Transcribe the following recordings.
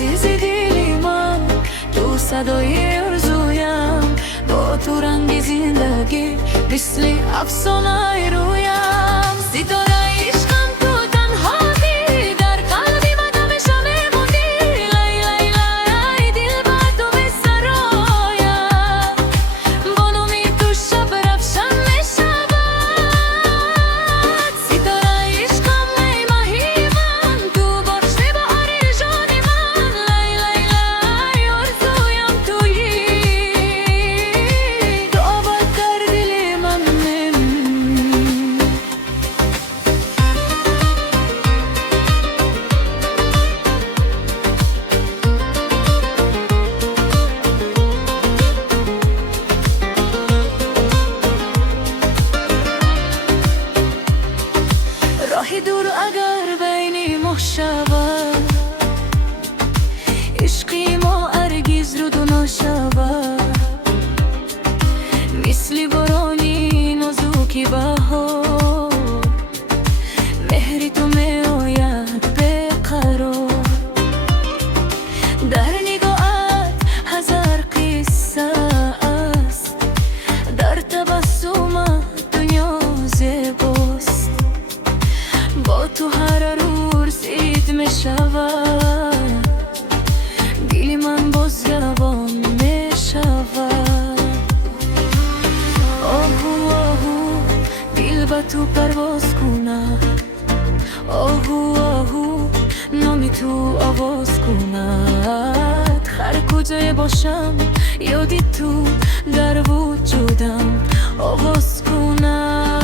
عزیزی دیلی من، تو صدای آرزویم، با تو رنگ زندگی مثل افسانه رویم. ستاره عشقم تو تنهایی در قلبی من همیشه میموندی. لای لای لای دلبر تو به سرایم، با نامی تو شب رفشان میشود. ستاره عشقم ای ماهی من، تو باشی بهار جان من. لای لای لای آرزویم تویی، تو آباد در دل من. راهی دور اگر بینی ما شود، عشقی ما هرگز رو نشود. مثل بارانی نازکی بهار، مهری تو میآید به قرار. در نگاهت هزار قصه است، در تبسمت دنیا زیباست. با تو هر روز عید می شود، دل من باز جوان می شود. آهو آهو دل با تو پرواز کند، آهو آهو نام تو آواز کند. هر کجای باشم یادی تو در وجودم آواز کند.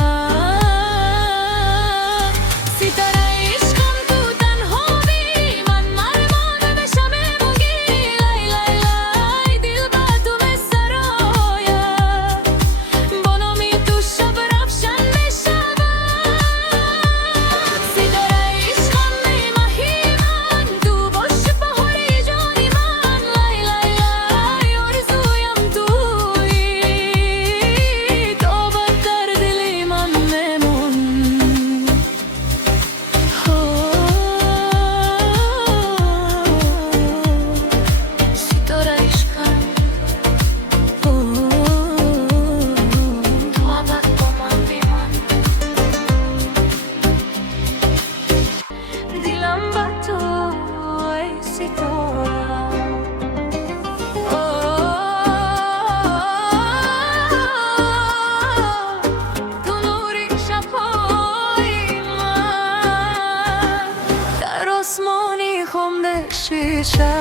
آسمانی خم شیشه